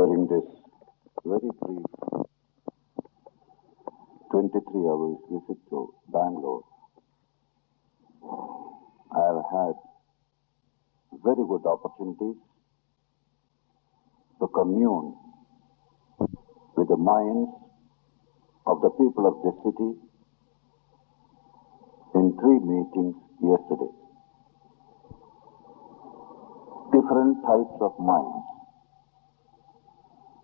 During this very brief 23 hours visit to Bangalore, I have had very good opportunities to commune with the minds of the people of this city in 3 meetings yesterday. Different types of minds: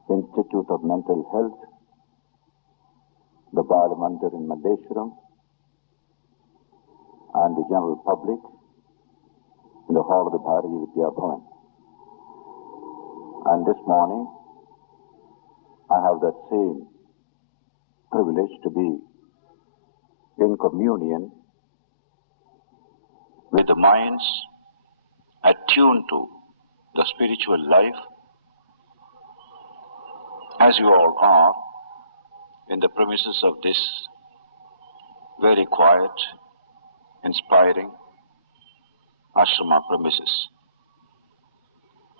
Institute of Mental Health, the Parliament in Mandeshwaram, and the general public in the hall of the Bharati Vidya Bhavan. And this morning, I have that same privilege to be in communion with the minds attuned to the spiritual life, as you all are, in the premises of this very quiet, inspiring ashrama premises.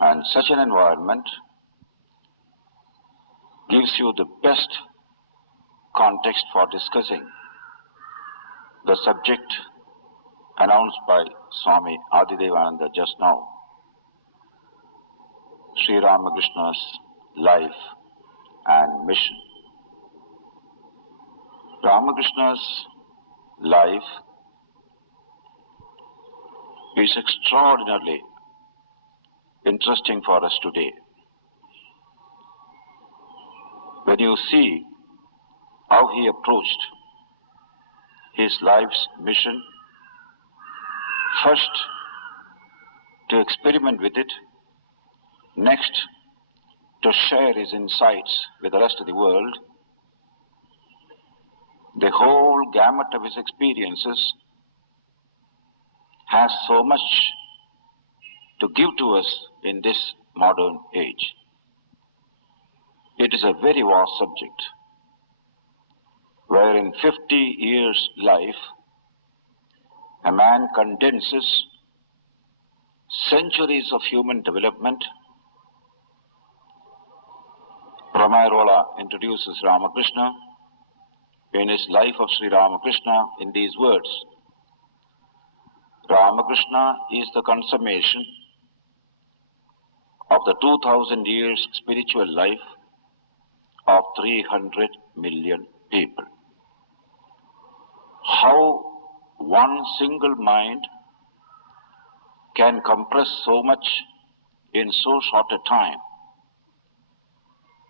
And such an environment gives you the best context for discussing the subject announced by Swami Adidevananda just now, Sri Ramakrishna's life and mission. Ramakrishna's life is extraordinarily interesting for us today. When you see how he approached his life's mission, first to experiment with it, next to share his insights with the rest of the world, the whole gamut of his experiences has so much to give to us in this modern age. It is a very vast subject, where in 50 years' life, a man condenses centuries of human development. Brahmachari introduces Ramakrishna in his life of Sri Ramakrishna in these words: Ramakrishna is the consummation of the 2000 years spiritual life of 300 million people. How one single mind can compress so much in so short a time,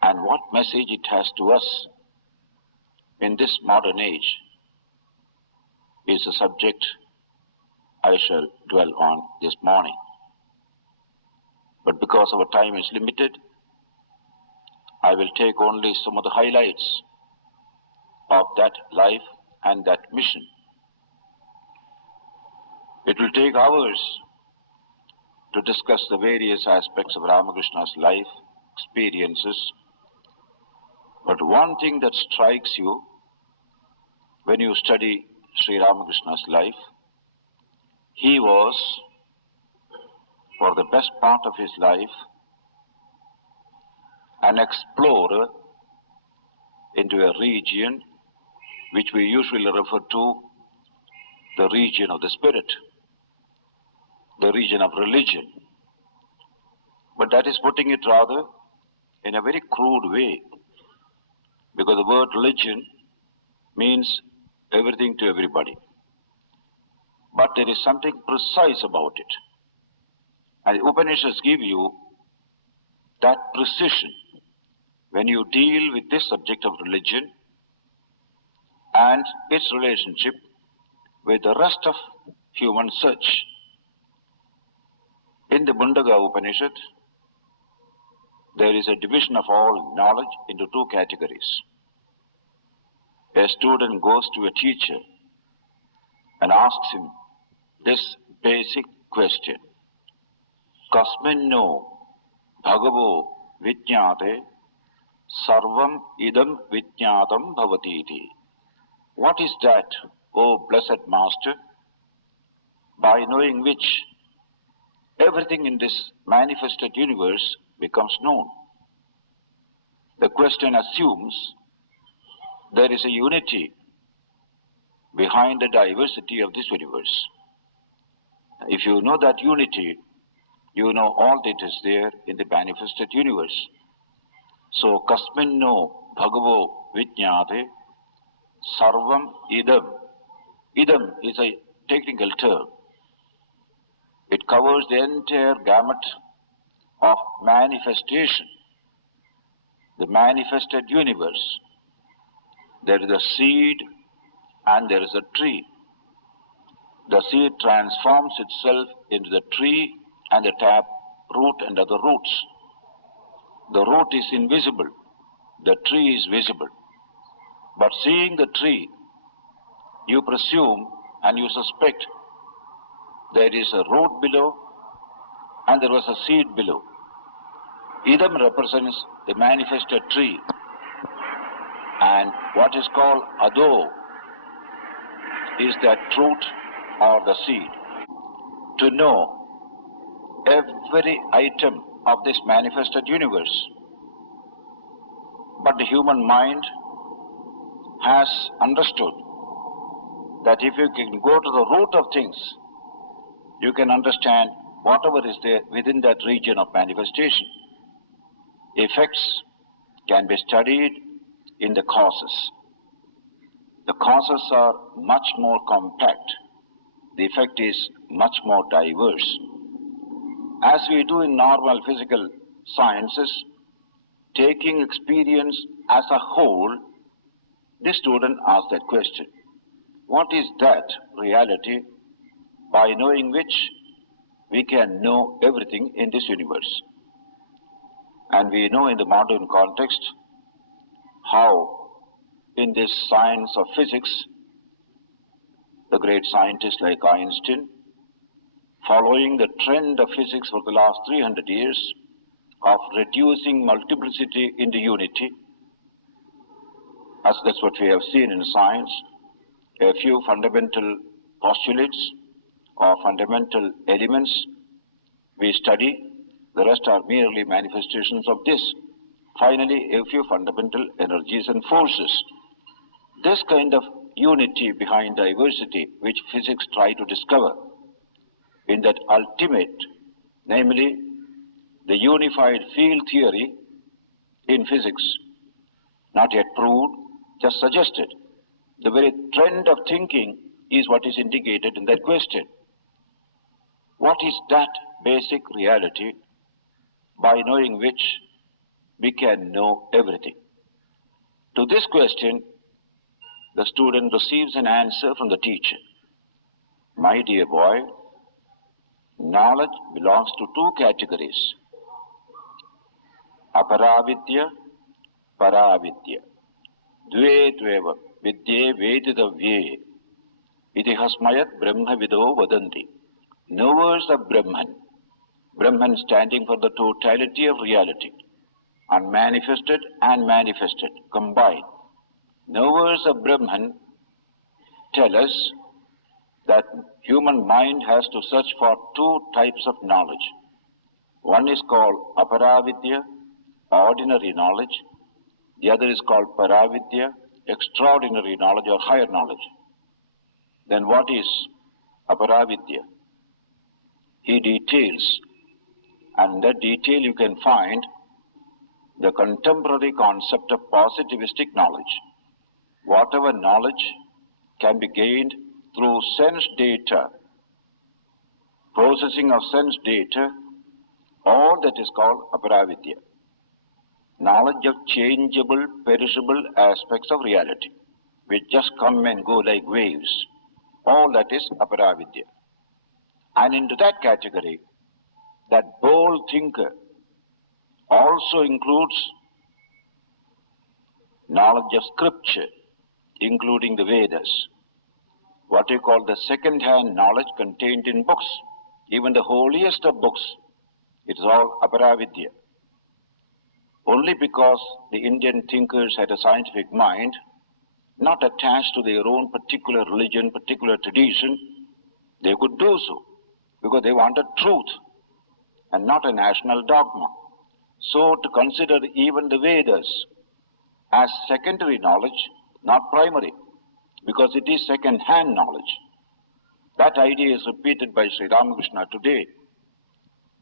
and what message it has to us in this modern age, is a subject I shall dwell on this morning. But because our time is limited, I will take only some of the highlights of that life and that mission. It will take hours to discuss the various aspects of Ramakrishna's life, experiences, but one thing that strikes you when you study Sri Ramakrishna's life, he was, for the best part of his life, an explorer into a region which we usually refer to the region of the spirit, the region of religion. But that is putting it rather in a very crude way, because the word religion means everything to everybody. But there is something precise about it. And the Upanishads give you that precision when you deal with this subject of religion and its relationship with the rest of human search. In the Mundaka Upanishad, there is a division of all knowledge into 2 categories. A student goes to a teacher and asks him this basic question: Kasminno bhagavo vijñāte sarvam idam vijñātam bhavatiti. What is that, O blessed Master, by knowing which everything in this manifested universe becomes known? the question assumes there is a unity behind the diversity of this universe. If you know that unity, you know all that is there in the manifested universe. So, kasminno bhagavo vijñāte sarvam idam. Idam is a technical term. It covers the entire gamut of manifestation, the manifested universe. There is a seed and there is a tree. The seed transforms itself into the tree and the tap root and other roots. The root is invisible, the tree is visible. But seeing the tree, you presume and you suspect there is a root below and there was a seed below. Idam represents the manifested tree, and what is called ado is that root or the seed. To know every item of this manifested universe. But the human mind has understood that if you can go to the root of things, you can understand whatever is there within that region of manifestation. Effects can be studied in the causes. The causes are much more compact. The effect is much more diverse. As we do in normal physical sciences, taking experience as a whole, the student asks that question. What is that reality by knowing which we can know everything in this universe? And we know in the modern context how in this science of physics, the great scientists like Einstein, following the trend of physics for the last 300 years of reducing multiplicity into unity, as that's what we have seen in science, a few fundamental postulates or fundamental elements we study, the rest are merely manifestations of this. Finally, a few fundamental energies and forces. This kind of unity behind diversity, which physics try to discover, in that ultimate, namely the unified field theory in physics, not yet proved, just suggested. The very trend of thinking is what is indicated in that question. What is that basic reality by knowing which we can know everything? To this question, the student receives an answer from the teacher. My dear boy, knowledge belongs to two categories. Aparavidya, paravidya. Dve tveva, vidye veditavye. Itihasmayat brahmavido vadanti. Knowers of Brahman. Brahman standing for the totality of reality. Unmanifested and manifested, combined. Knowers of Brahman tell us that human mind has to search for two types of knowledge. One is called aparavidya, ordinary knowledge. The other is called paravidya, extraordinary knowledge or higher knowledge. Then what is aparavidya? He details, and in that detail you can find the contemporary concept of positivistic knowledge. Whatever knowledge can be gained through sense data, processing of sense data, all that is called aparavidya. Knowledge of changeable, perishable aspects of reality, which just come and go like waves. All that is aparavidya. And into that category, that bold thinker also includes knowledge of scripture, including the Vedas, what we call the second-hand knowledge contained in books, even the holiest of books. It is all aparavidya. Only because the Indian thinkers had a scientific mind, not attached to their own particular religion, particular tradition, they could do so, because they wanted truth and not a national dogma. So to consider even the Vedas as secondary knowledge, not primary, because it is second-hand knowledge. That idea is repeated by Sri Ramakrishna today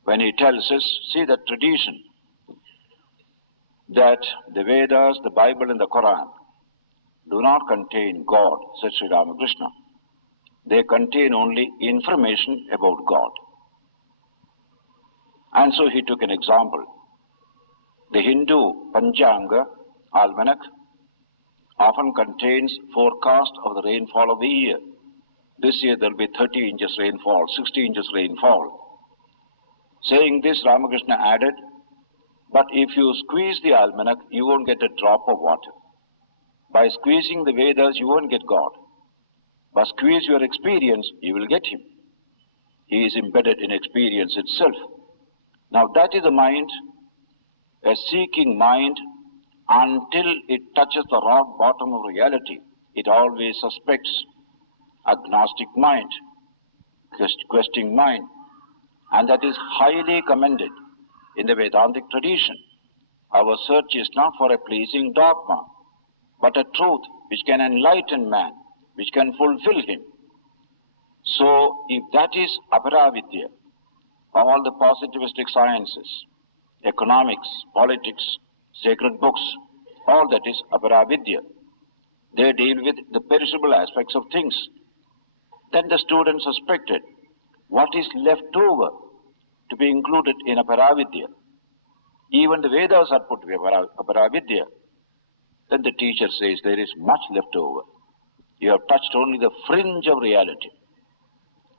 when he tells us, see that tradition, that the Vedas, the Bible and the Quran do not contain God, said Sri Ramakrishna. They contain only information about God. And so he took an example. The Hindu Panchanga almanac often contains forecast of the rainfall of the year. This year there will be 30 inches rainfall, 60 inches rainfall. Saying this, Ramakrishna added, but if you squeeze the almanac, you won't get a drop of water. By squeezing the Vedas, you won't get God. But squeeze your experience, you will get Him. He is embedded in experience itself. Now that is the mind, a seeking mind, until it touches the rock bottom of reality. It always suspects. Agnostic mind, questioning mind, and that is highly commended in the Vedantic tradition. Our search is not for a pleasing dogma, but a truth which can enlighten man, which can fulfill him. So if that is aparavidya, all the positivistic sciences, economics, politics, sacred books, all that is aparavidya. They deal with the perishable aspects of things. Then the student suspected what is left over to be included in aparavidya. Even the Vedas are put to be aparavidya. Then the teacher says there is much left over. You have touched only the fringe of reality.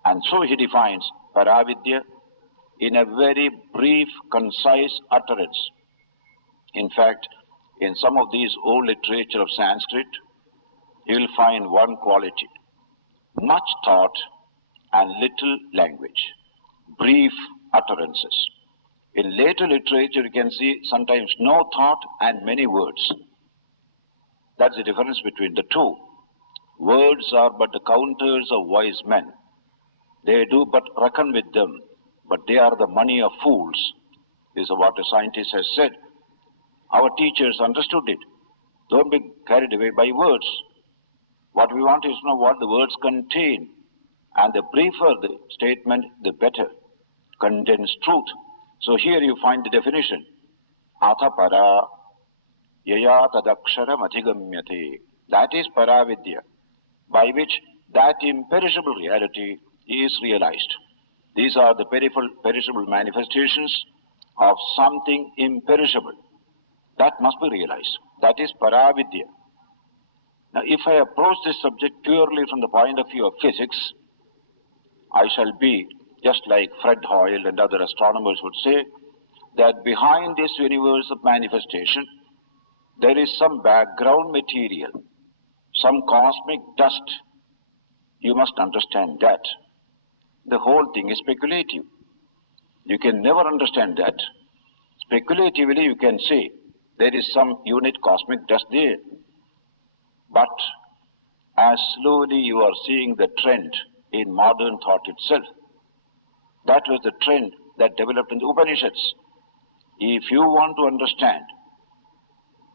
And so he defines paravidya in a very brief, concise utterance. In fact, in some of these old literature of Sanskrit, you will find one quality: much thought and little language, brief utterances. In later literature, you can see sometimes no thought and many words. That's the difference between the two. Words are but the counters of wise men. They do but reckon with them, but they are the money of fools. This is what a scientist has said. Our teachers understood it. Don't be carried away by words. What we want is to know what the words contain. And the briefer the statement, the better. Condensed truth. So here you find the definition. Atha para yaya tadaksharam athigamyate. That is paravidya, by which that imperishable reality is realized. These are the perishable manifestations of something imperishable. That must be realized. That is paravidya. Now, if I approach this subject purely from the point of view of physics, I shall be just like Fred Hoyle and other astronomers would say, that behind this universe of manifestation, there is some background material, some cosmic dust. You must understand that. The whole thing is speculative. You can never understand that. Speculatively, you can say there is some unit cosmic dust there. But as slowly you are seeing the trend in modern thought itself, that was the trend that developed in the Upanishads. If you want to understand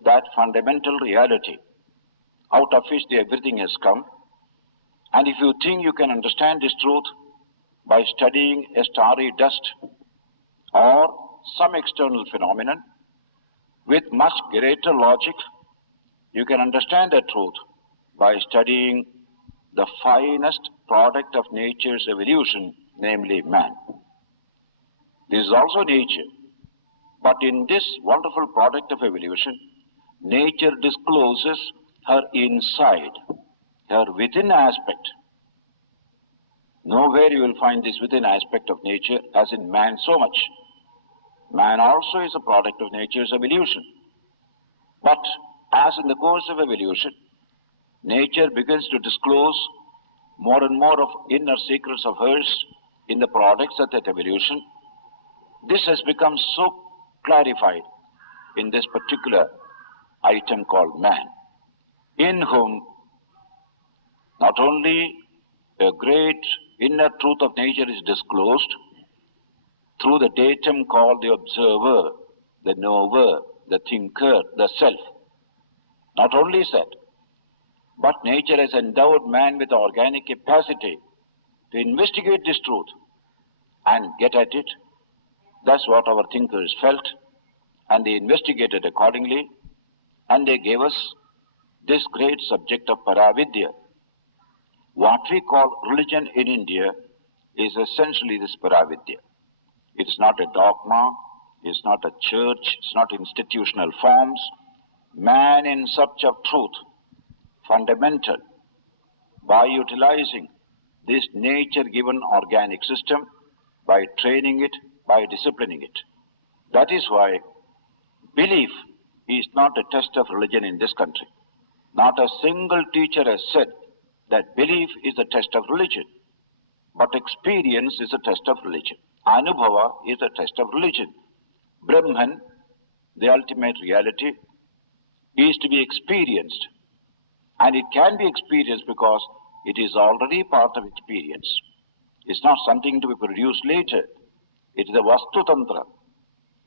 that fundamental reality out of which everything has come, and if you think you can understand this truth by studying a starry dust or some external phenomenon with much greater logic, you can understand that truth by studying the finest product of nature's evolution, namely man. This is also nature. But in this wonderful product of evolution, nature discloses her inside, her within aspect. Nowhere you will find this within aspect of nature as in man so much. Man also is a product of nature's evolution. But as in the course of evolution, nature begins to disclose more and more of inner secrets of hers in the products of that evolution. This has become so clarified in this particular item called man, in whom not only a great inner truth of nature is disclosed through the datum called the observer, the knower, the thinker, the self. Not only that, but nature has endowed man with the organic capacity to investigate this truth and get at it. That's what our thinkers felt, and they investigated accordingly, and they gave us this great subject of Paravidya. What we call religion in India is essentially this Paravidya. It's not a dogma, it's not a church, it's not institutional forms. Man in search of truth, fundamental, by utilizing this nature-given organic system, by training it, by disciplining it. That is why belief is not a test of religion in this country. Not a single teacher has said that belief is a test of religion, but experience is a test of religion. Anubhava is a test of religion. Brahman, the ultimate reality, is to be experienced, and it can be experienced because it is already part of experience. It's not something to be produced later. It is a vastu tantra,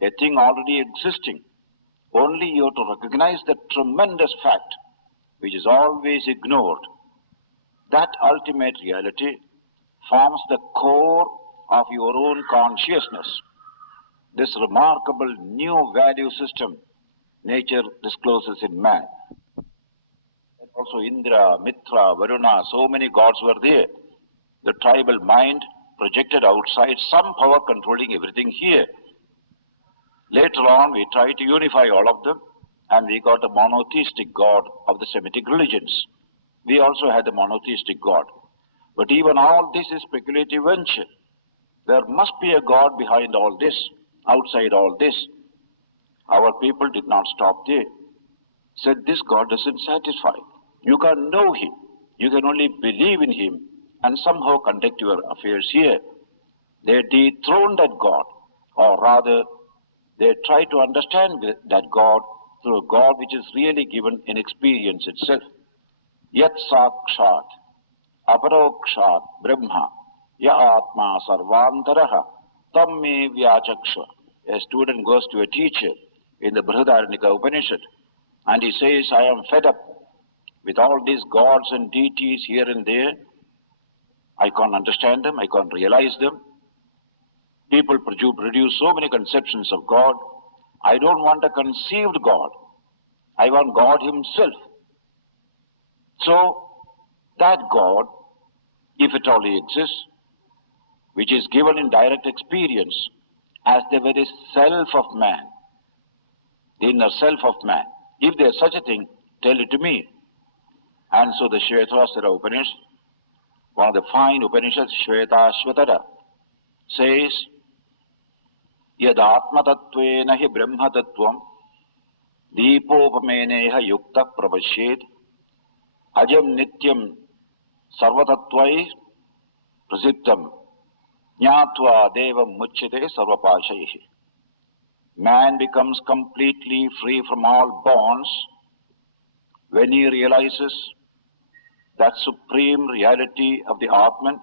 a thing already existing. Only you have to recognize the tremendous fact which is always ignored. That ultimate reality forms the core of your own consciousness. This remarkable new value system nature discloses in man. And also Indra, Mitra, Varuna, so many gods were there. The tribal mind projected outside, some power controlling everything here. Later on we tried to unify all of them, and we got the monotheistic God of the Semitic religions. We also had the monotheistic God. But even all this is speculative venture. There must be a God behind all this, outside all this. Our people did not stop there. Said this God doesn't satisfy. You can't know him. You can only believe in him and somehow conduct your affairs here. They dethroned that God, or rather, they try to understand that God through a God which is really given in experience itself. Yat sakshat, aparokshat, brahma, ya atma sarvantaraha, tam me vyachaksha. A student goes to a teacher in the Brihadaranyaka Upanishad, and he says, I am fed up with all these gods and deities here and there. I can't understand them, I can't realize them. People produce so many conceptions of God. I don't want a conceived God. I want God himself. So, that God, if at all he exists, which is given in direct experience as the very self of man, the inner self of man, if there is such a thing, tell it to me. And so the Shvetasvara Upanishad, one of the fine Upanishads, Shvetashvatara, says, Yad atma tattvena hi brahma tattvam deepopameneha yukta prabhashyed ajam nityam sarvatatvai prasittam jnatva devam muchyate sarvapashaihi. Man becomes completely free from all bonds when he realizes that supreme reality of the Atman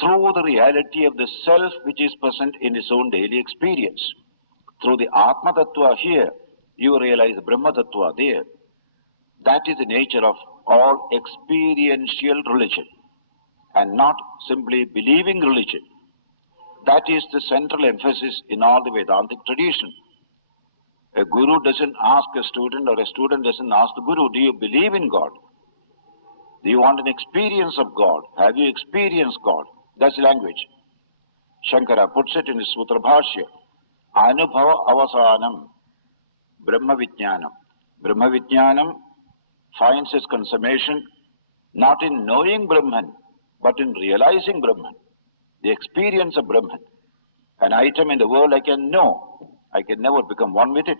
through the reality of the self which is present in his own daily experience. Through the Atma Tattva here, you realize Brahma Tattva there. That is the nature of all experiential religion, and not simply believing religion. That is the central emphasis in all the Vedantic tradition. A guru doesn't ask a student, or a student doesn't ask the guru, do you believe in God? Do you want an experience of God? Have you experienced God? That's language. Shankara puts it in his Sutra Bhashya. Anubhava avasanam, Brahma Vijnanam. Brahma Vijnanam finds its consummation not in knowing Brahman, but in realizing Brahman. The experience of Brahman. An item in the world I can know. I can never become one with it.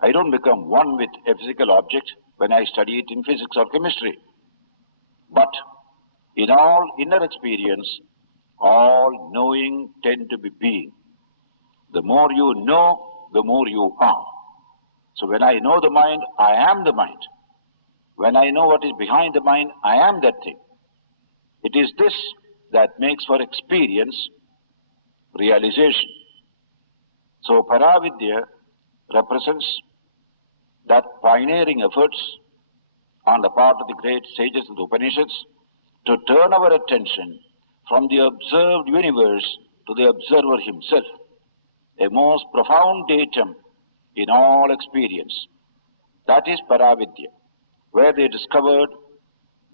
I don't become one with a physical object when I study it in physics or chemistry. But in all inner experience, all knowing tend to be being. The more you know, the more you are. So when I know the mind, I am the mind. When I know what is behind the mind, I am that thing. It is this that makes for experience, realization. So Paravidya represents that pioneering efforts on the part of the great sages of the Upanishads to turn our attention from the observed universe to the observer himself, a most profound datum in all experience. That is Paravidya, where they discovered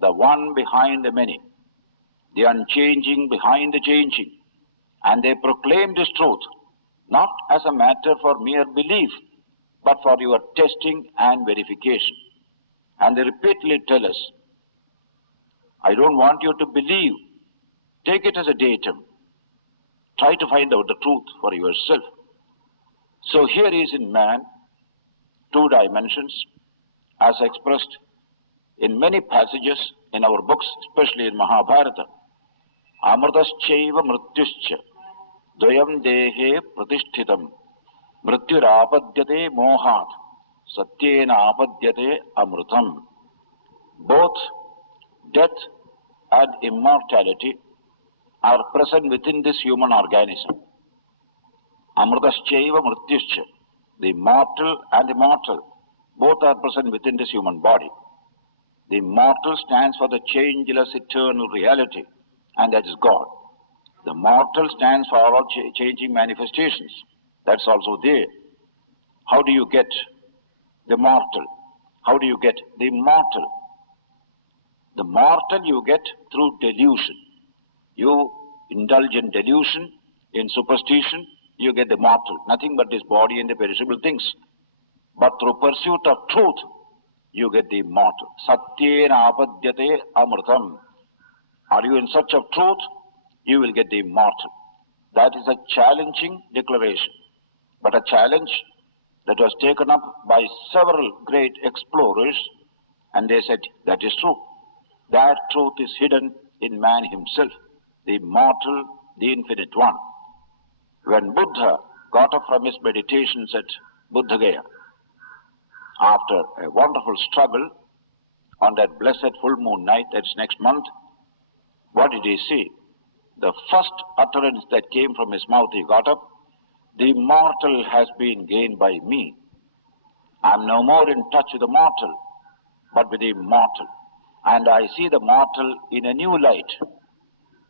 the one behind the many, the unchanging behind the changing, and they proclaimed this truth not as a matter for mere belief, but for your testing and verification. And they repeatedly tell us, I don't want you to believe. Take it as a datum. Try to find out the truth for yourself. So here is in man two dimensions as expressed in many passages in our books, especially in Mahabharata. Amrtaschaiva mrityuscha dvayam dehe pratishthitam mrityurapadyate mohat satyena apadyate amrutam. Both death and immortality are present within this human organism. Amrtaschaiva mrityuscha, the mortal and the mortal, both are present within this human body. The mortal stands for the changeless eternal reality, and that is God. The mortal stands for all changing manifestations. That's also there. How do you get the mortal? How do you get the immortal? The mortal you get through delusion. You indulge in delusion, in superstition, you get the mortal, nothing but this body and the perishable things. But through pursuit of truth, you get the immortal. Satyena apadyate amrutam. Are you in search of truth? You will get the immortal. That is a challenging declaration, but a challenge that was taken up by several great explorers, and they said that is true. That truth is hidden in man himself, the immortal, the infinite one. When Buddha got up from his meditations at Buddha Gaya, after a wonderful struggle on that blessed full moon night, that's next month, what did he say? The first utterance that came from his mouth, he got up, the immortal has been gained by me. I am no more in touch with the mortal, but with the immortal. And I see the mortal in a new light.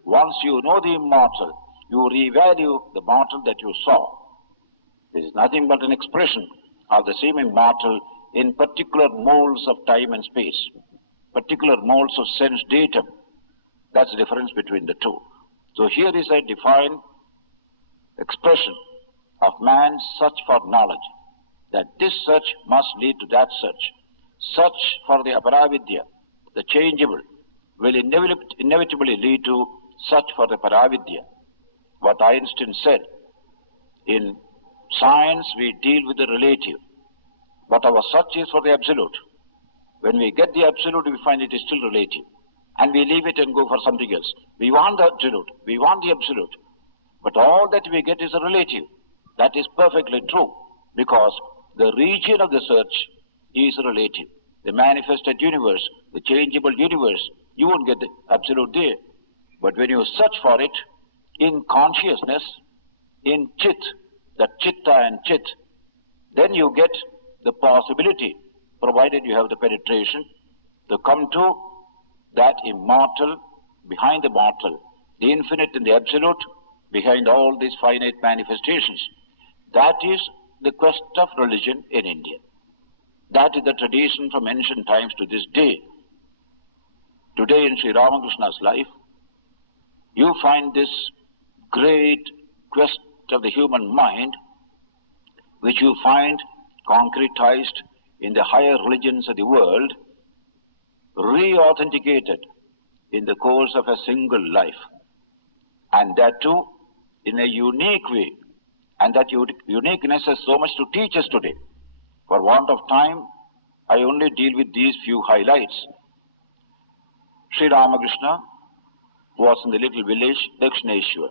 Once you know the immortal, you revalue the mortal that you saw. This is nothing but an expression of the same immortal in particular molds of time and space, particular molds of sense datum. That's the difference between the two. So here is a defined expression of man's search for knowledge, that this search must lead to that search. Search for the aparavidya, the changeable, will inevitably lead to search for the paravidya. What Einstein said, in science we deal with the relative, but our search is for the absolute. When we get the absolute, we find it is still relative, and we leave it and go for something else. We want the absolute, we want the absolute, but all that we get is a relative. That is perfectly true, because the region of the search is relative. The manifested universe, the changeable universe, you won't get the absolute there. But when you search for it in consciousness, in chit, the chitta and chit, then you get the possibility, provided you have the penetration, to come to that immortal behind the mortal, the infinite and the absolute behind all these finite manifestations. That is the quest of religion in India. That is the tradition from ancient times to this day. Today in Sri Ramakrishna's life, you find this great quest of the human mind, which you find concretized in the higher religions of the world, re-authenticated in the course of a single life, and that too in a unique way. And that uniqueness has so much to teach us today. For want of time, I only deal with these few highlights. Sri Ramakrishna was in the little village Dakshineshwar,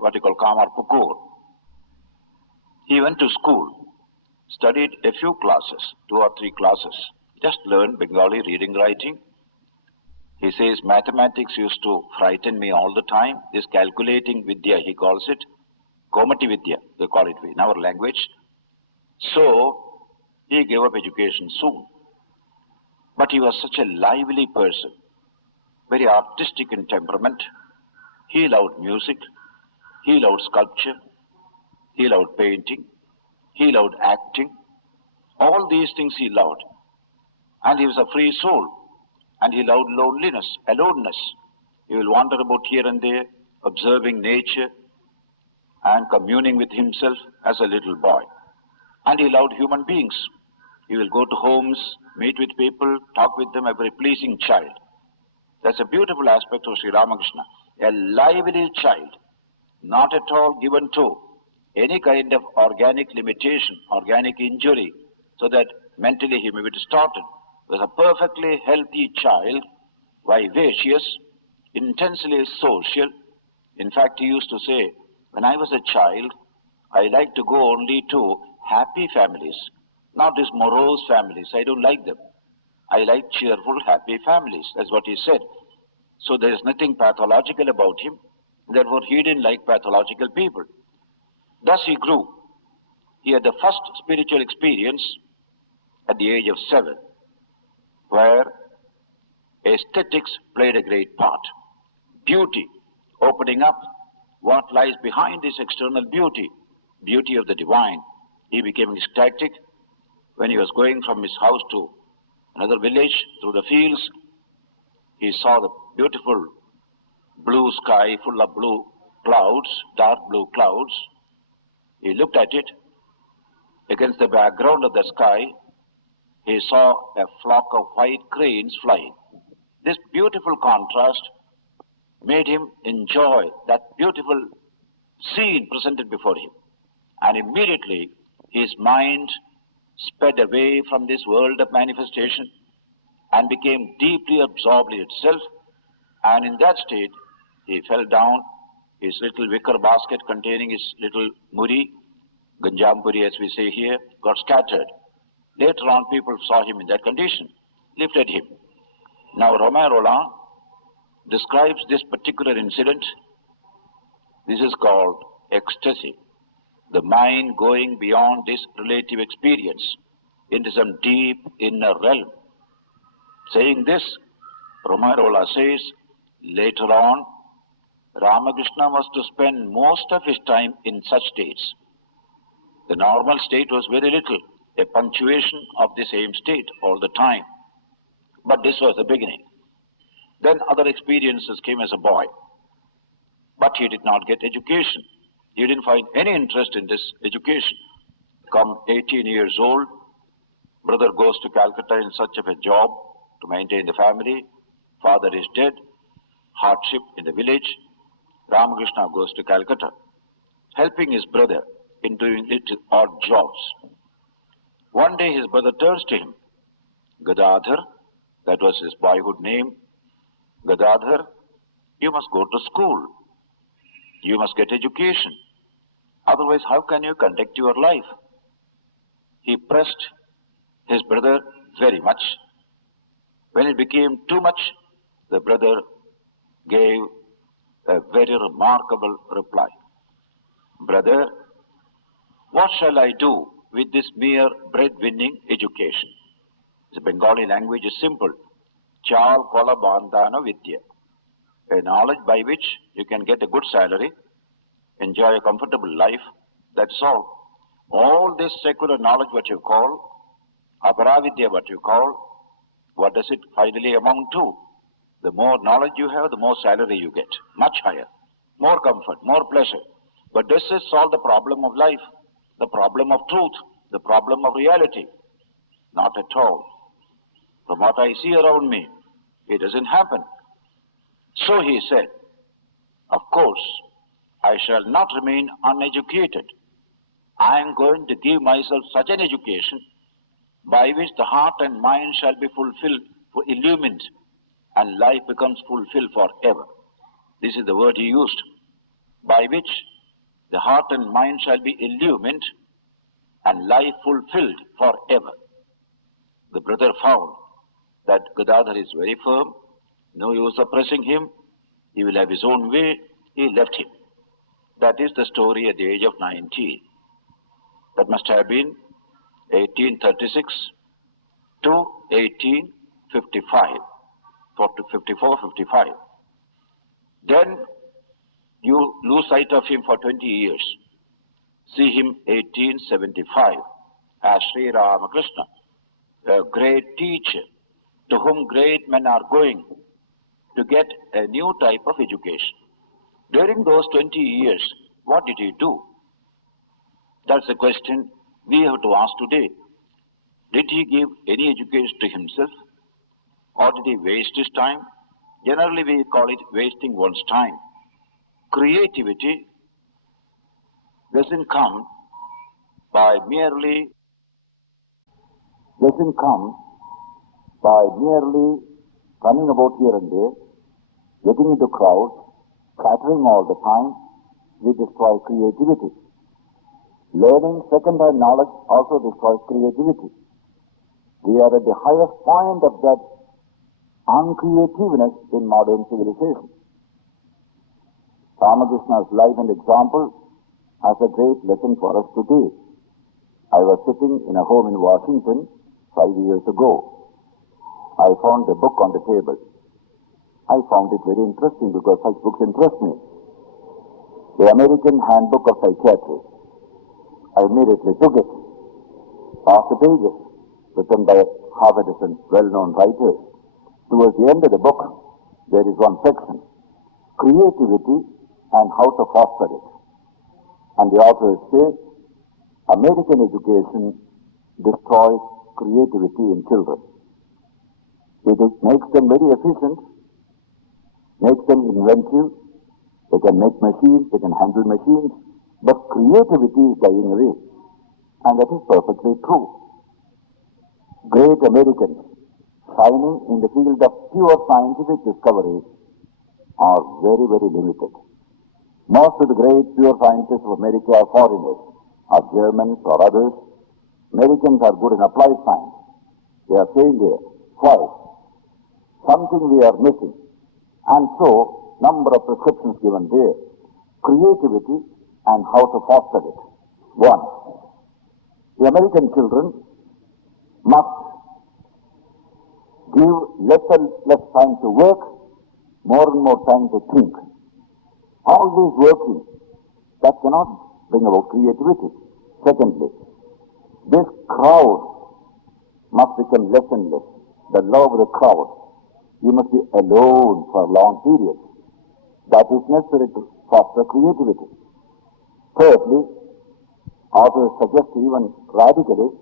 what you call Kamarpukur. He went to school, studied a few classes, 2 or 3 classes, just learned Bengali reading, writing. He says mathematics used to frighten me all the time. This calculating vidya, he calls it, Komati Vidya, they call it in our language. So, he gave up education soon. But he was such a lively person, very artistic in temperament. He loved music, he loved sculpture, he loved painting, he loved acting. All these things he loved. And he was a free soul. And he loved loneliness, aloneness. He will wander about here and there, observing nature and communing with himself as a little boy. And he loved human beings. He will go to homes, meet with people, talk with them, a very pleasing child. That's a beautiful aspect of Sri Ramakrishna. A lively child, not at all given to any kind of organic limitation, organic injury, so that mentally he may be distorted. He was a perfectly healthy child, vivacious, intensely social. In fact, he used to say, when I was a child, I liked to go only to happy families, not these morose families. I don't like them. I like cheerful, happy families. That's what he said. So there is nothing pathological about him. Therefore, he didn't like pathological people. Thus he grew. He had the first spiritual experience at the age of 7, where aesthetics played a great part. Beauty, opening up what lies behind this external beauty, beauty of the divine. He became ecstatic when he was going from his house to another village through the fields. He saw the beautiful blue sky full of blue clouds, dark blue clouds. He looked at it. Against the background of the sky, he saw a flock of white cranes flying. This beautiful contrast made him enjoy that beautiful scene presented before him. And immediately his mind sped away from this world of manifestation and became deeply absorbed in itself. And in that state, he fell down. His little wicker basket containing his little muri, ganjampuri as we say here, got scattered. Later on, people saw him in that condition, lifted him. Now, Romain Rolland describes this particular incident. This is called ecstasy, the mind going beyond this relative experience into some deep inner realm. Saying this, Romain Rolland says, later on, Ramakrishna was to spend most of his time in such states. The normal state was very little, a punctuation of the same state all the time. But this was the beginning. Then other experiences came as a boy. But he did not get education. He didn't find any interest in this education. Come 18 years old, brother goes to Calcutta in search of a job to maintain the family. Father is dead, hardship in the village. Ramakrishna goes to Calcutta, helping his brother in doing little odd jobs. One day his brother turns to him, Gadadhar, that was his boyhood name. Gadadhar, you must go to school. You must get education. Otherwise, how can you conduct your life? He pressed his brother very much. When it became too much, the brother gave a very remarkable reply. Brother, what shall I do with this mere bread-winning education? The Bengali language is simple. Chal kola bandhana vidya. A knowledge by which you can get a good salary, enjoy a comfortable life, that's all. All this secular knowledge, what you call, aparavidya, what you call, what does it finally amount to? The more knowledge you have, the more salary you get, much higher, more comfort, more pleasure. But does this solve the problem of life, the problem of truth, the problem of reality? Not at all. From what I see around me, it doesn't happen. So he said, of course, I shall not remain uneducated. I am going to give myself such an education by which the heart and mind shall be fulfilled, illumined, and life becomes fulfilled forever. This is the word he used. By which the heart and mind shall be illumined and life fulfilled forever. The brother found that Gadadhar is very firm. No use of pressing him. He will have his own way. He left him. That is the story at the age of 19. That must have been 1836 to 1855, 54, 55. Then you lose sight of him for 20 years. See him 1875 as Sri Ramakrishna, a great teacher to whom great men are going to get a new type of education. During those 20 years, what did he do? That's a question we have to ask today. Did he give any education to himself? Or did he waste his time? Generally we call it wasting one's time. Creativity doesn't come by merely running about here and there, getting into crowds, chattering all the time. We destroy creativity. Learning second-hand knowledge also destroys creativity. We are at the highest point of that uncreativeness in modern civilization. Ramakrishna's life and example has a great lesson for us today. I was sitting in a home in Washington 5 years ago. I found a book on the table. I found it very interesting because such books interest me. The American Handbook of Psychiatry. I immediately took it. Past the pages, written by half a dozen well-known writers. Towards the end of the book, there is one section, creativity and how to foster it. And the authors say, American education destroys creativity in children. It makes them very efficient, makes them inventive. They can make machines, they can handle machines, but creativity is dying away. And that is perfectly true. Great Americans shining in the field of pure scientific discoveries are very, very limited. Most of the great pure scientists of America are foreigners, are Germans or others. Americans are good in applied science. They are saying there, why? Something we are missing. And so, number of prescriptions given there. Creativity and how to foster it. One, the American children must give less and less time to work, more and more time to think. Always working, that cannot bring about creativity. Secondly, this crowd must become less and less. The love of the crowd. You must be alone for long periods. That is necessary to foster creativity. Thirdly, authors suggest even radically,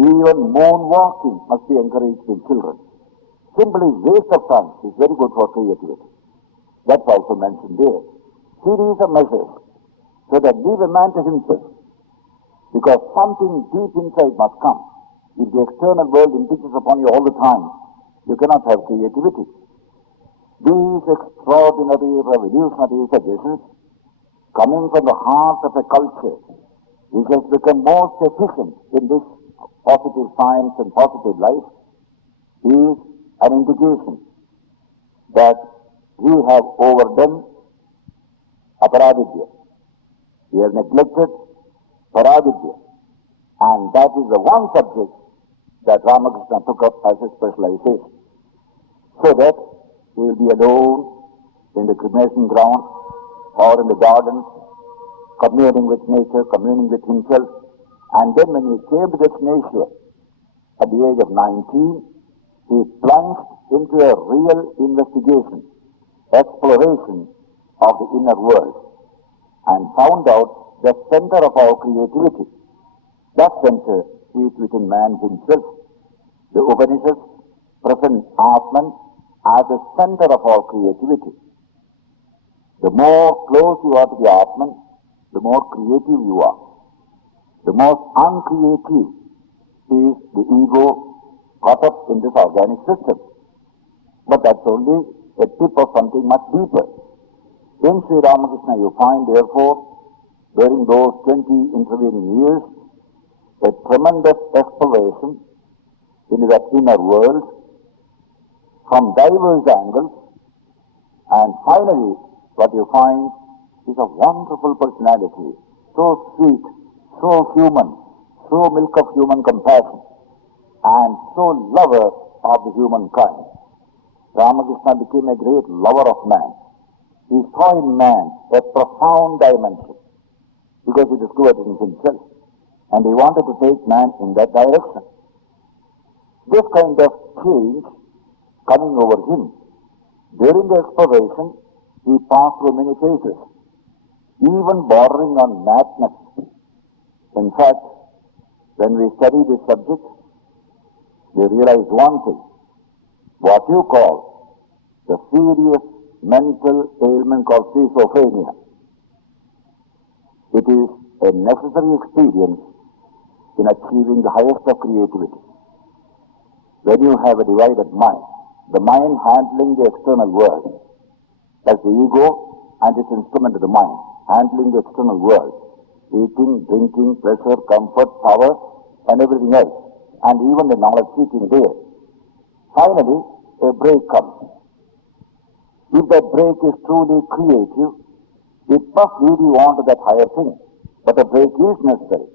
even moonwalking must be encouraged in children. Simply waste of time is very good for creativity. That's also mentioned there. Series of measures so that leave a man to himself. Because something deep inside must come. If the external world impinges upon you all the time, you cannot have creativity. These extraordinary revolutionary suggestions coming from the heart of a culture which has become most efficient in this positive science and positive life is an indication that we have overdone aparadidya. We have neglected paradidya. And that is the one subject that Ramakrishna took up as a specialization. So that he will be alone in the cremation ground or in the garden, communing with nature, communing with himself. And then when he came to this nature at the age of 19, he plunged into a real investigation, exploration of the inner world, and found out the center of our creativity. That center is within man himself. The Upanishads present Atman as the center of our creativity. The more close you are to the Atman, the more creative you are. The most uncreative is the ego caught up in this organic system. But that's only a tip of something much deeper. In Sri Ramakrishna you find, therefore, during those 20 intervening years, a tremendous exploration into that inner world from diverse angles, and finally what you find is a wonderful personality, so sweet, so human, so milk of human compassion, and so lover of the humankind. Ramakrishna became a great lover of man. He saw in man a profound dimension because he discovered it in himself, and he wanted to take man in that direction. This kind of change coming over him, during the exploration, he passed through many phases, even bordering on madness. In fact, when we study this subject, we realize one thing: what you call the serious mental ailment called schizophrenia. It is a necessary experience in achieving the highest of creativity. When you have a divided mind, the mind handling the external world, as the ego and its instrument of the mind, handling the external world, eating, drinking, pleasure, comfort, power, and everything else, and even the knowledge seeking there. Finally, a break comes. If that break is truly creative, it must lead you on to that higher thing. But a break is necessary.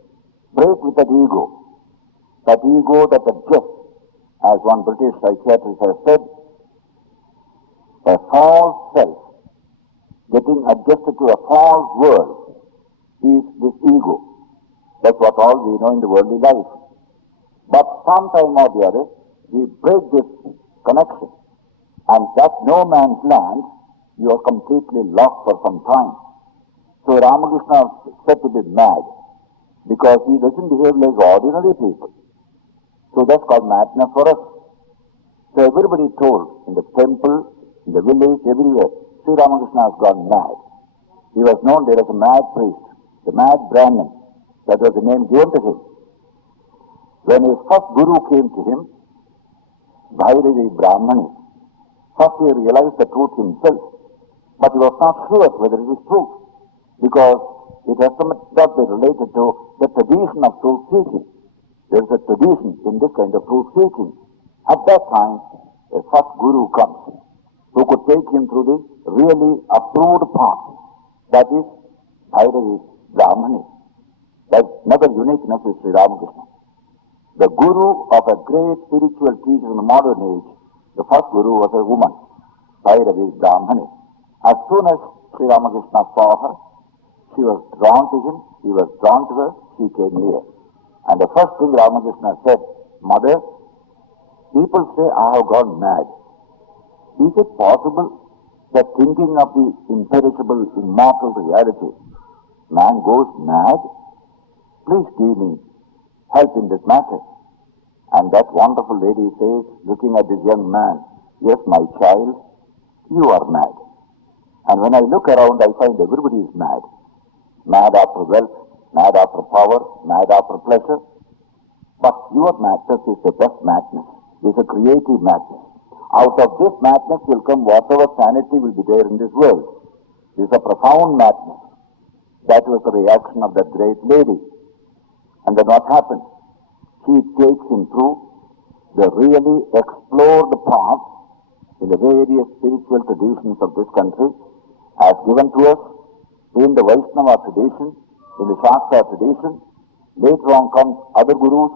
Break with that ego that adjusts, as one British psychiatrist has said, a false self getting adjusted to a false world is this ego. That's what all we know in the worldly life. But sometime or the other, we break this connection, and that no man's land, you are completely lost for some time. So Ramakrishna is said to be mad because he doesn't behave like ordinary people. So that's called madness for us. So everybody told in the temple, in the village, everywhere, Sri Ramakrishna has gone mad. He was known there as a mad priest, the mad Brahmin. That was the name given to him. When his first guru came to him, Bhairavi Brahmani, first he realized the truth himself, but he was not sure whether it is truth, because it has not been related to the tradition of truth seeking. There is a tradition in this kind of truth seeking. At that time, a first guru comes who could take him through the really approved path, that is Bhairavi Brahmani. That's another uniqueness is Sri Ramakrishna. The guru of a great spiritual teacher in the modern age, the first guru was a woman, Bhairavi Brahmani. As soon as Sri Ramakrishna saw her, she was drawn to him, he was drawn to her, she came near. And the first thing Ramakrishna said, "Mother, people say I have gone mad. Is it possible that thinking of the imperishable, immortal reality, man goes mad? Please give me help in this matter." And that wonderful lady says, looking at this young man, "Yes, my child, you are mad. And when I look around, I find everybody is mad. Mad after wealth, mad after power, mad after pleasure. But your madness is the best madness. It is a creative madness. Out of this madness will come whatever sanity will be there in this world. This is a profound madness." That was the reaction of that great lady. And then what happened? She takes him through the really explored path in the various spiritual traditions of this country, as given to us in the Vaishnava tradition, in the Shastra tradition. Later on comes other gurus,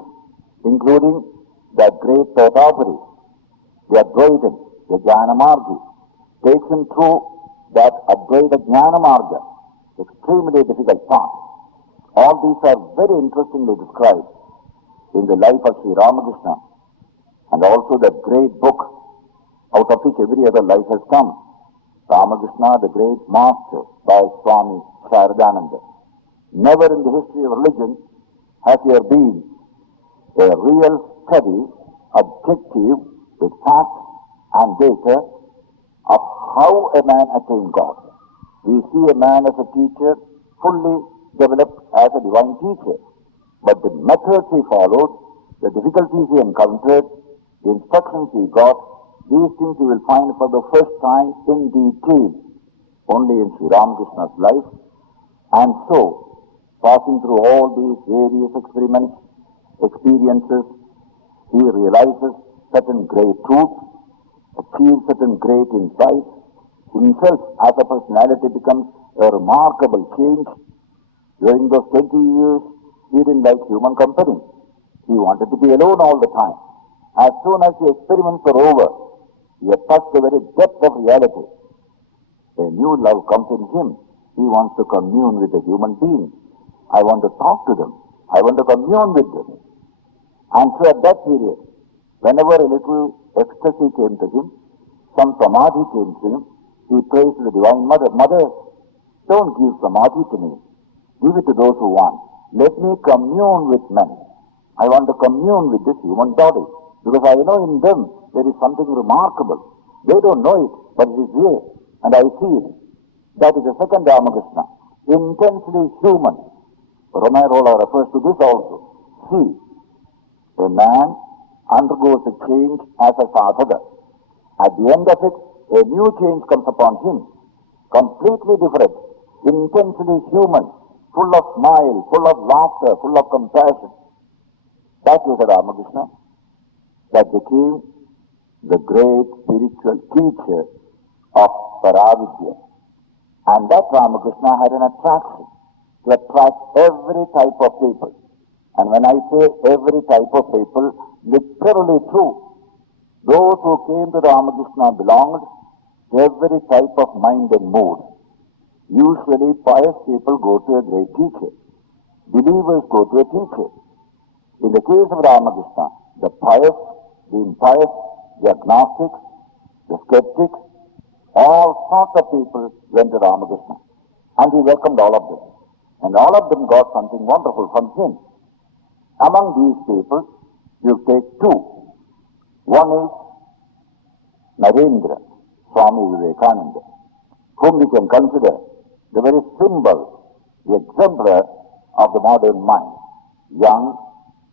including that great Totapuri, the Advaitin, the Jnanamargi, takes him through that Advaita Jnanamarga, extremely difficult path. All these are very interestingly described in the life of Sri Ramakrishna, and also that great book out of which every other life has come, Ramakrishna, the Great Master, by Swami Siddheswarananda. Never in the history of religion has there been a real study, objective, with facts and data, of how a man attained God. We see a man as a teacher, fully developed as a divine teacher. But the methods he followed, the difficulties he encountered, the instructions he got, these things you will find for the first time in detail only in Sri Ramakrishna's life. And so, passing through all these various experiments, experiences, he realizes certain great truths, achieves certain great insights. Himself as a personality becomes a remarkable change. During those 20 years, he didn't like human company. He wanted to be alone all the time. As soon as the experiments were over, he had touched the very depth of reality. A new love comes in him. He wants to commune with a human being. I want to talk to them. I want to commune with them. And so at that period, whenever a little ecstasy came to him, some samadhi came to him, he prays to the Divine Mother, Mother, don't give samadhi to me. Give it to those who want. Let me commune with men. I want to commune with this human body. Because I know in them there is something remarkable. They don't know it, but it is there. And I see it. That is the second Ramakrishna. Intensely human. Romero refers to this also. See, a man undergoes a change as a sadhaka. At the end of it, a new change comes upon him. Completely different. Intensely human. Full of smile, full of laughter, full of compassion. That is the Ramakrishna that became the great spiritual teacher of Paravidya. And that Ramakrishna had an attraction to attract every type of people. And when I say every type of people, literally true. Those who came to Ramakrishna belonged to every type of mind and mood. Usually pious people go to a great teacher. Believers go to a teacher. In the case of Ramakrishna, the pious, the impious, the agnostics, the skeptics, all sorts of people went to Ramakrishna. And he welcomed all of them. And all of them got something wonderful from him. Among these people, you take two. One is Narendra, Swami Vivekananda, whom we can consider the very symbol, the exemplar of the modern mind. Young,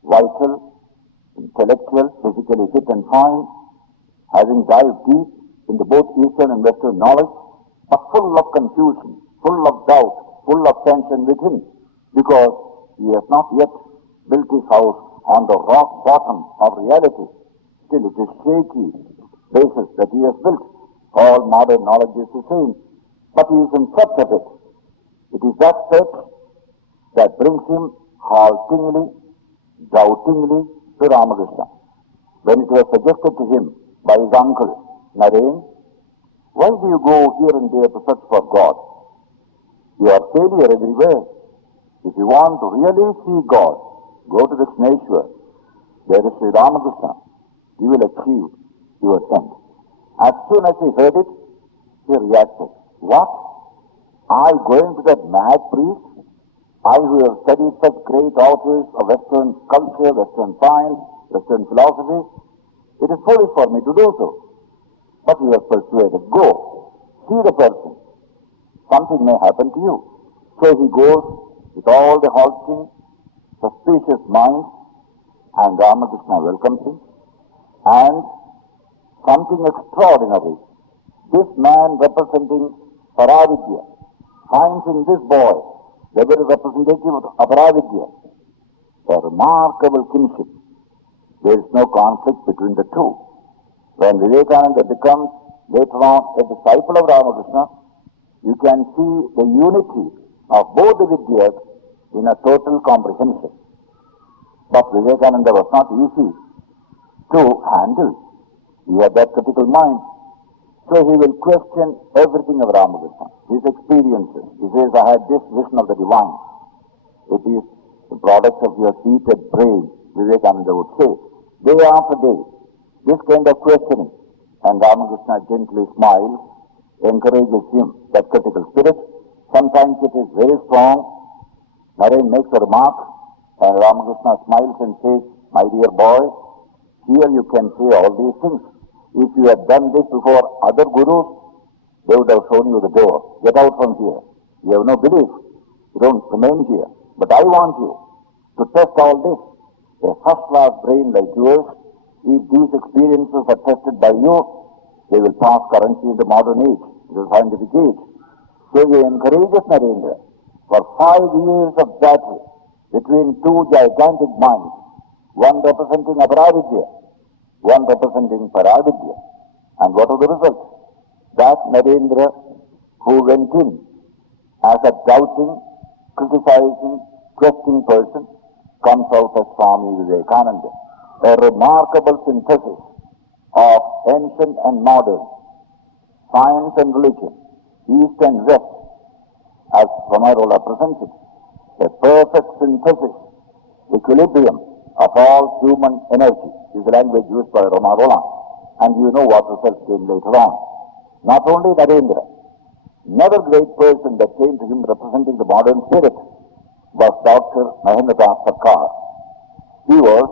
vital, intellectual, physically fit and fine, having dived deep into both Eastern and Western knowledge, but full of confusion, full of doubt, full of tension within, because he has not yet built his house on the rock bottom of reality. Still it is shaky basis that he has built. All modern knowledge is the same. But he is in search of it. It is that search that brings him haltingly, doubtingly to Ramakrishna. When it was suggested to him by his uncle, Naren, why do you go here and there to search for God? You are failure everywhere. If you want to really see God, go to the Krishneshwar. There is Sri Ramakrishna. You will achieve your end. As soon as he heard it, he reacted. What? I going to that mad priest? I who have studied such great authors of Western culture, Western science, Western philosophy. It is foolish for me to do so. But he was persuaded. Go. See the person. Something may happen to you. So he goes with all the halting, suspicious mind, and Ramakrishna welcomes him. And something extraordinary. This man representing Paravidya finds in this boy the very representative of Paravidya. A remarkable kinship. There is no conflict between the two. When Vivekananda becomes later on a disciple of Ramakrishna, you can see the unity of both the Vidyas in a total comprehension. But Vivekananda was not easy to handle. He had that critical mind. So he will question everything of Ramakrishna, his experiences. He says, I had this vision of the divine. It is the product of your heated brain, Vivekananda would say. Day after day, this kind of questioning. And Ramakrishna gently smiles, encourages him, that critical spirit. Sometimes it is very strong. Naren makes a remark, and Ramakrishna smiles and says, my dear boy, here you can say all these things. If you had done this before other gurus, they would have shown you the door. Get out from here. You have no belief. You don't remain here. But I want you to test all this. A first-class brain like yours, if these experiences are tested by you, they will pass currently in the modern age, the scientific age. So he encourages Narendra for 5 years of battle between two gigantic minds, one representing Aparavidya, one representing Paravidya. And what was the result? That Narendra, who went in as a doubting, criticizing, questioning person comes out as Swami Vivekananda, a remarkable synthesis of ancient and modern, science and religion, east and west, as Ramakrishna presents it, a perfect synthesis, equilibrium of all human energy is the language used by Ramakrishna, and you know what results came later on. Not only Narendra, another great person that came to him representing the modern spirit was Dr. Mahendranath Thakur. He was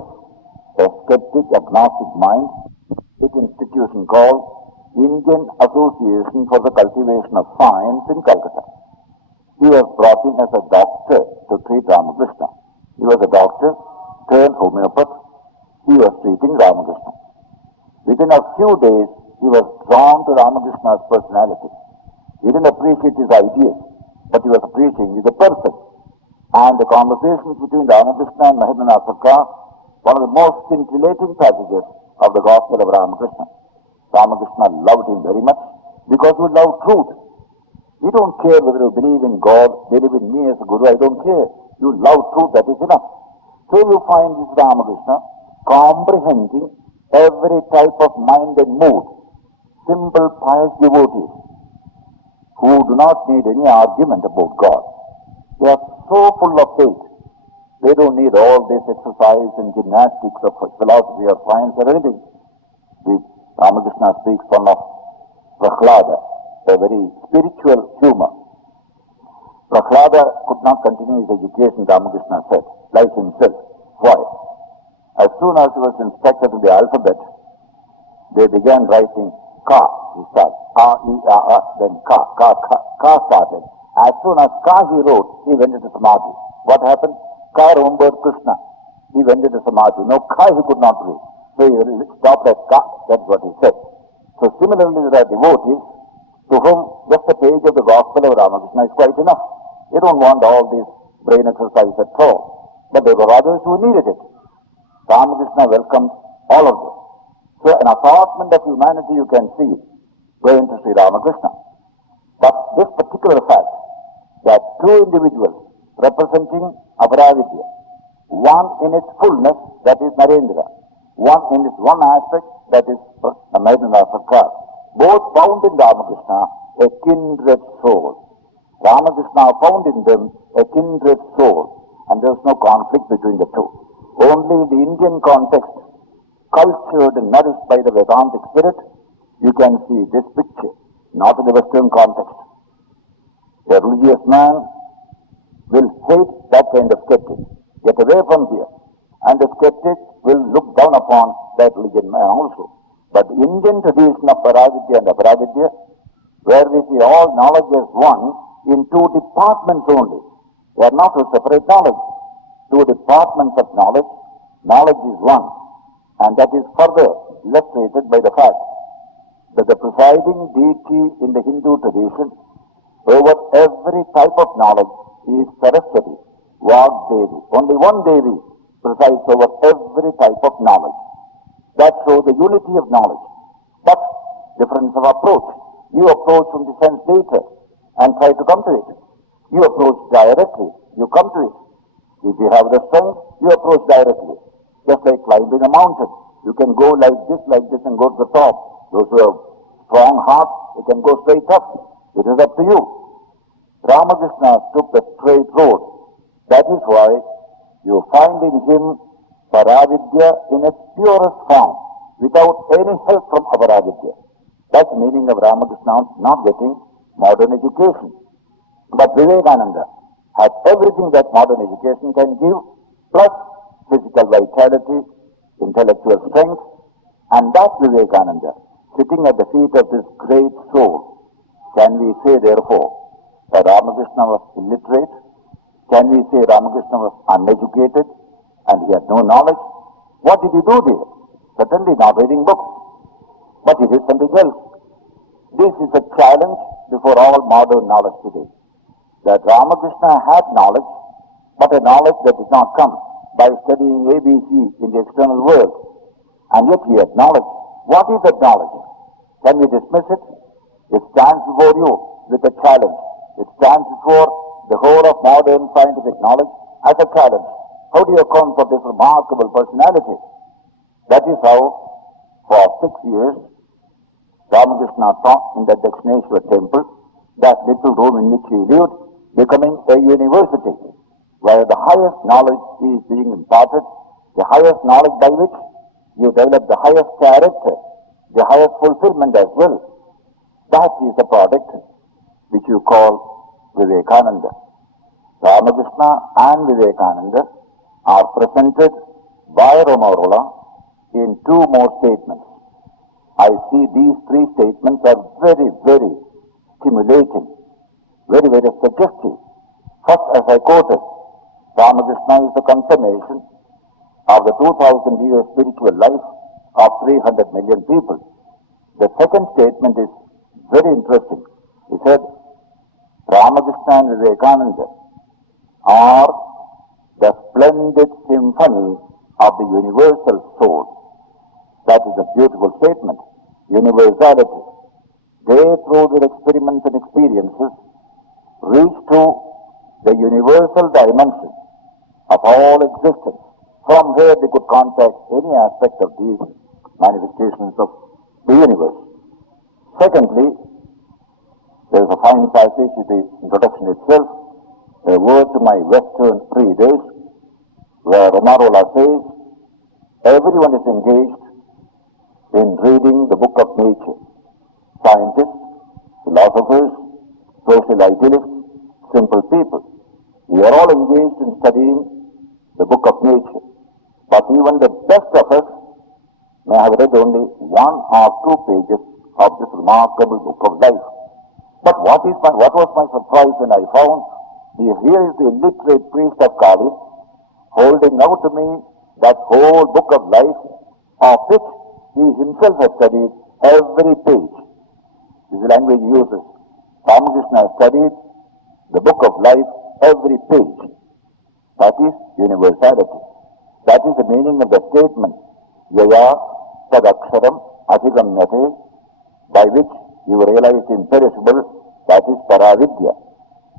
a skeptic, agnostic mind, an institution called Indian Association for the Cultivation of Science in Calcutta. He was brought in as a doctor to treat Ramakrishna. He was a doctor turned homeopath. He was treating Ramakrishna. Within a few days, he was drawn to Ramakrishna's personality. He didn't appreciate his ideas, but he was appreciating the person. And the conversations between Ramakrishna and Mahendranath Thakur, one of the most scintillating passages of the Gospel of Ramakrishna. Ramakrishna loved him very much because he loved truth. We don't care whether you believe in God, believe in me as a guru, I don't care. You love truth, that is enough. So you find this Ramakrishna comprehending every type of mind and mood. Simple, pious devotees who do not need any argument about God. They are so full of faith. They don't need all this exercise and gymnastics of philosophy or science or anything. Ramakrishna speaks one of Prahlada, a very spiritual humor. Prahlada could not continue his education, Ramakrishna said, like himself. Why? As soon as he was instructed in the alphabet, they began writing Ka, he started. A, then Ka started. As soon as Ka he wrote, he went into Samadhi. What happened? Ka remembered Krishna. He went into Samadhi. No, Ka he could not read. So he stopped at Ka, that's what he said. So similarly there are devotees to whom just a page of the Gospel of Ramakrishna is quite enough. They don't want all this brain exercise at all. But there were others who needed it. Ramakrishna welcomed all of them. So an assortment of humanity you can see going to Sri Ramakrishna. But this particular fact that two individuals representing Aparavidya, one in its fullness, that is Narendra, one in its one aspect, that is Mahendranath Thakur, both found in Ramakrishna a kindred soul. Ramakrishna found in them a kindred soul, and there is no conflict between the two. Only in the Indian context, cultured and nourished by the Vedantic spirit, you can see this picture, not in the Western context. A religious man will hate that kind of skeptic. Get away from here. And the skeptic will look down upon that religion man also. But the Indian tradition of Paravidya and Aparavidya, where we see all knowledge as one in two departments only. They are not to separate knowledge. Two departments of knowledge. Knowledge is one. And that is further illustrated by the fact that the presiding deity in the Hindu tradition over every type of knowledge is Saraswati, Vagdevi. Only one Devi presides over every type of knowledge. That shows the unity of knowledge. But difference of approach. You approach from the sense data and try to come to it. You approach directly, you come to it. If you have the strength, you approach directly. Just like climbing a mountain. You can go like this, and go to the top. Those who have strong hearts, they can go straight up. It is up to you. Ramakrishna took the straight road. That is why you find in him Paravidya in its purest form, without any help from Aparavidya. That's the meaning of Ramakrishna not getting modern education. But Vivekananda has everything that modern education can give, plus physical vitality, intellectual strength, and that Vivekananda, sitting at the feet of this great soul, can we say therefore that Ramakrishna was illiterate? Can we say Ramakrishna was uneducated and he had no knowledge? What did he do there? Certainly not reading books, but he did something else. This is a challenge before all modern knowledge today, that Ramakrishna had knowledge, but a knowledge that did not come by studying ABC in the external world. And yet he had knowledge. What is that knowledge? Can we dismiss it? It stands before you with a challenge. It stands before the whole of modern scientific knowledge as a challenge. How do you account for this remarkable personality? That is how, for 6 years, Ramakrishna taught in the Dakshineshwar temple, that little room in which he lived, becoming a university, where the highest knowledge is being imparted, the highest knowledge by which you develop the highest character, the highest fulfillment as well. That is the product which you call Vivekananda. Ramakrishna and Vivekananda are presented by Romarola in 2 more statements. I see these 3 statements are very, very stimulating, very, very suggestive. First, as I quoted, Ramakrishna is the confirmation of the 2000-year spiritual life of 300 million people. The second statement is very interesting. He said, Ramakrishna and Vivekananda are the splendid symphony of the universal soul. That is a beautiful statement. Universality. They, through their experiments and experiences, reach to the universal dimension of all existence, from where they could contact any aspect of these manifestations of the universe. Secondly, there is a fine passage in the introduction itself, a word to my Western readers, where Romarola says, everyone is engaged in reading the book of nature. Scientists, philosophers, social idealists, simple people. We are all engaged in studying the book of nature. But even the best of us may have read only 1 or 2 pages of this remarkable book of life. But what was my surprise when I found here is the illiterate priest of Kali holding out to me that whole book of life, of which he himself has studied every page. This is the language he uses. Ramakrishna has studied the book of life every page. That is universality. That is the meaning of the statement, Yaya Tadaksharam Adhigamyate, by which you realize the imperishable, that is Paravidya.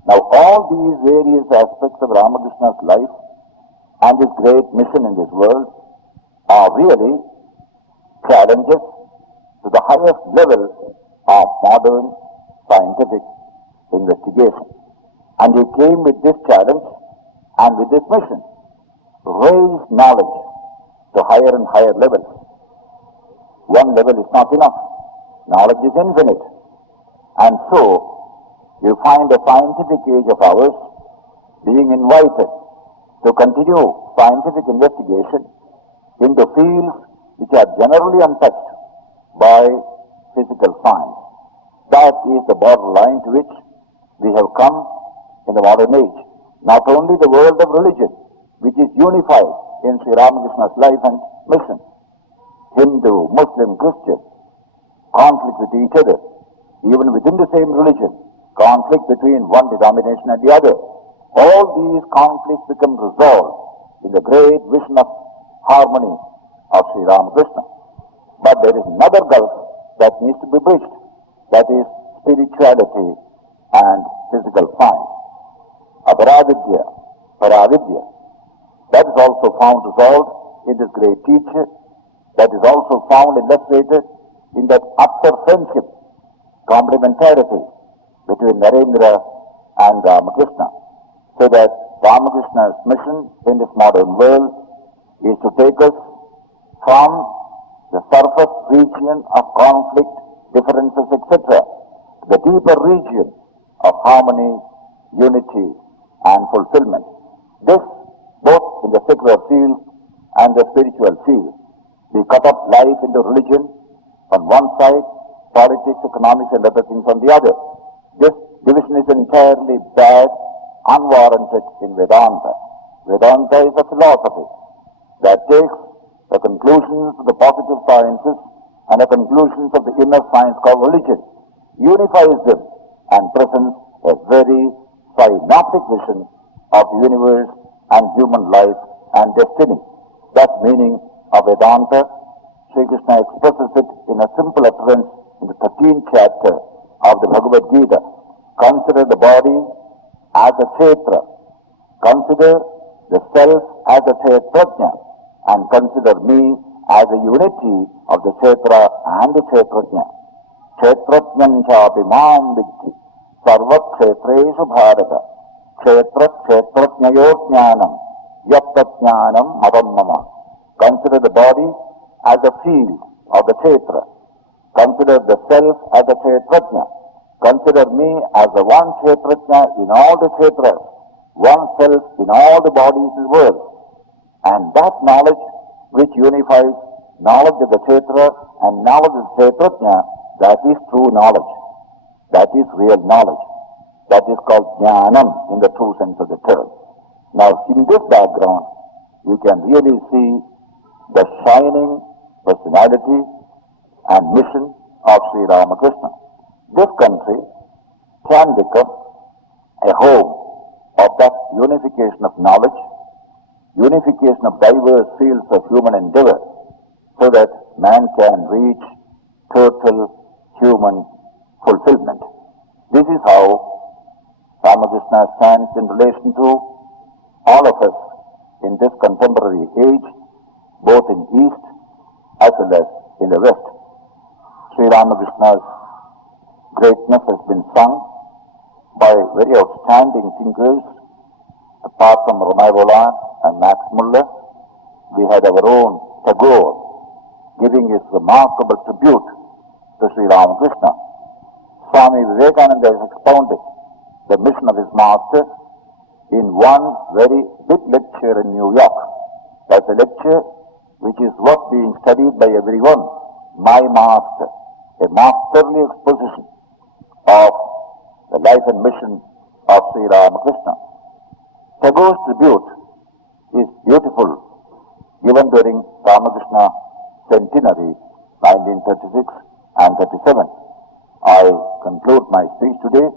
Now all these various aspects of Ramakrishna's life and his great mission in this world are really challenges to the highest level of modern scientific investigation. And he came with this challenge and with this mission, raise knowledge to higher and higher levels. One level is not enough. Knowledge is infinite. And so, you find the scientific age of ours being invited to continue scientific investigation into fields which are generally untouched by physical science. That is the borderline to which we have come in the modern age. Not only the world of religion, which is unified in Sri Ramakrishna's life and mission. Hindu, Muslim, Christian, conflict with each other, even within the same religion, conflict between one denomination and the other. All these conflicts become resolved in the great vision of harmony of Sri Ramakrishna. But there is another gulf that needs to be bridged, that is spirituality and physical science. Aparavidya, Paravidya, that is also found resolved in this great teacher, that is also found illustrated in that utter friendship, complementarity between Narendra and Ramakrishna, so that Ramakrishna's mission in this modern world is to take us from the surface region of conflict, differences, etc., to the deeper region of harmony, unity, and fulfillment. This, both in the secular field and the spiritual field. We cut up life into religion on one side, politics, economics, and other things on the other. This division is entirely bad, unwarranted in Vedanta. Vedanta is a philosophy that takes the conclusions of the positive sciences and the conclusions of the inner science called religion, unifies them, and presents a very synoptic vision of the universe and human life and destiny. That meaning of Vedanta, Sri Krishna expresses it in a simple utterance in the 13th chapter of the Bhagavad Gita. Consider the body as a kshetra. Consider the self as a kshetrajna, and consider me as a unity of the kshetra and the kshetrajna. Kshetrajnam chapi mam vidhi sarva kshetreshu bharata kshetra kshetrajnayo jnanam yatta jnanam madam mama. Consider the body as a field of the kshetra. Consider the self as a kshetrajna. Consider me as the one kshetrajna in all the kshetras, one self in all the bodies in the world. And that knowledge which unifies knowledge of the kshetra and knowledge of the kshetrajna, that is true knowledge. That is real knowledge. That is called jnanam in the true sense of the term. Now, in this background, you can really see the shining personality and mission of Sri Ramakrishna. This country can become a home of that unification of knowledge, unification of diverse fields of human endeavor, so that man can reach total human fulfillment. This is how Ramakrishna stands in relation to all of us in this contemporary age, both in East as well as in the West. Sri Ramakrishna's greatness has been sung by very outstanding thinkers. Apart from Ramay Roland and Max Muller, we had our own Tagore giving his remarkable tribute to Sri Ramakrishna. Swami Vivekananda has expounded the mission of his master in one very big lecture in New York. That's a lecture which is worth being studied by everyone. My Master, a masterly exposition of the life and mission of Sri Ramakrishna. Tagore's tribute is beautiful, given during Ramakrishna centenary, 1936 and 37. I conclude my speech today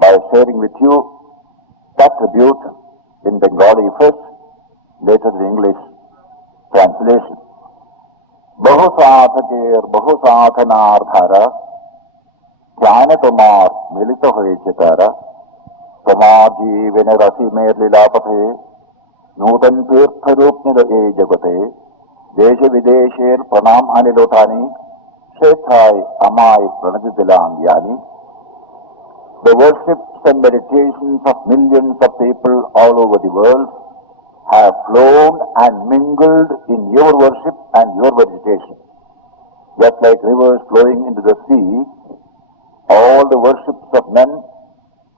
by sharing with you that tribute in Bengali first, later in English translation. Bahu sadhaker bahu sadhanar dhara jnana tomar milita hoye chitara tomar jeevana rasi mer lilapathe nutan tirtha roop nilo e jagate desha videsher pranam anilotani shethai amai pranadidilang yani. The worships and meditations of millions of people all over the world have flown and mingled in your worship and your meditation. Just like rivers flowing into the sea, all the worships of men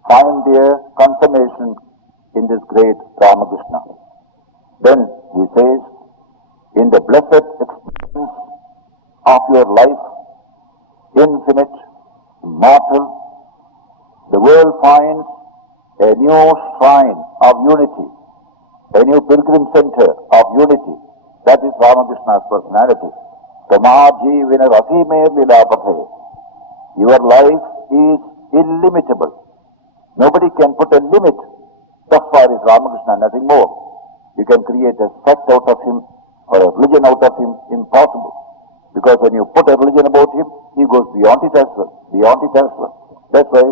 find their consummation in this great Ramakrishna. Then he says, in the blessed experience of your life, infinite, immortal, the world finds a new shrine of unity, a new pilgrim center of unity. That is Ramakrishna's personality. Tamar jeevana rasi mer lilapathe. Your life is illimitable. Nobody can put a limit. Thus far is Ramakrishna, nothing more. You can create a sect out of him or a religion out of him, impossible. Because when you put a religion about him, he goes beyond it as well, beyond it as well. That's why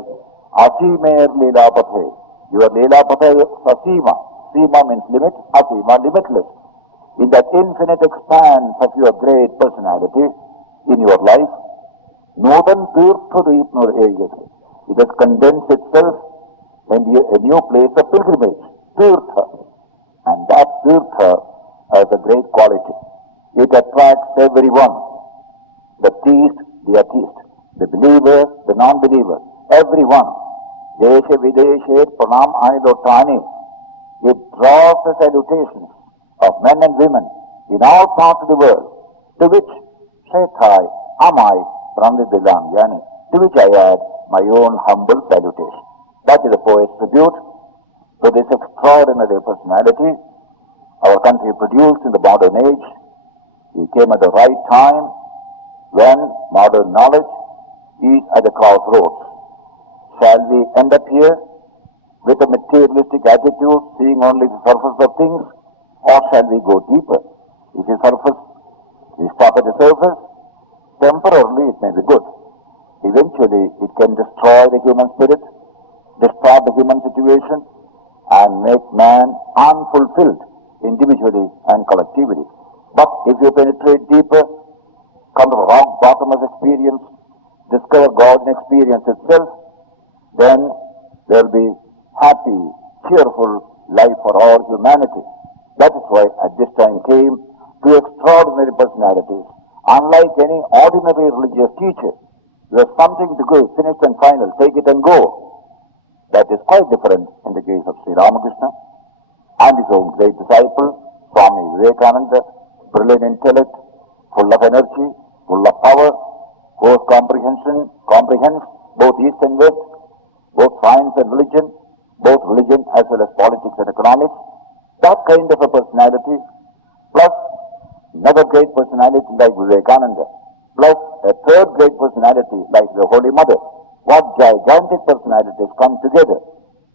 Asimer Leelapathe. Your Leelapathe is Asima. Sima means limit, Asima limitless. In that infinite expanse of your great personality in your life, Nodan Tirtha Ripnur Ejate. It has condensed itself in a new place of pilgrimage, Tirtha. And that Tirtha has a great quality. It attracts everyone, the theist, the atheist, the believer, the non-believer, everyone. Desha Videshe Pranam Anilotani. It draws the salutations of men and women in all parts of the world, to which Shethai Amai Pranadidilang Yani, to which I add my own humble salutation. That is the poet's tribute to this extraordinary personality our country produced in the modern age. He came at the right time when modern knowledge is at the crossroads. Shall we end up here with a materialistic attitude, seeing only the surface of things, or shall we go deeper? If the surface, we stop at the surface, temporarily it may be good. Eventually it can destroy the human spirit, distort the human situation and make man unfulfilled individually and collectively. But if you penetrate deeper, come to the rock bottom of experience, discover God in experience itself, then there will be happy, cheerful life for all humanity. That is why at this time came two extraordinary personalities. Unlike any ordinary religious teacher, there is something to go, finished and final, take it and go. That is quite different in the case of Sri Ramakrishna and his own great disciple, Swami Vivekananda, brilliant intellect, full of energy, full of power, whose comprehensions both East and West, both science and religion, both religion as well as politics and economics. That kind of a personality, plus another great personality like Vivekananda, plus a third great personality like the Holy Mother. What gigantic personalities come together.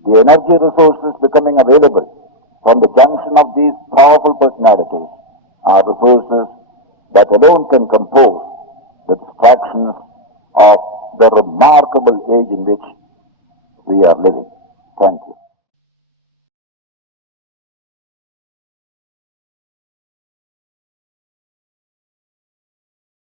The energy resources becoming available from the junction of these powerful personalities are resources that alone can compose the distractions of the remarkable age in which we are living. Thank you.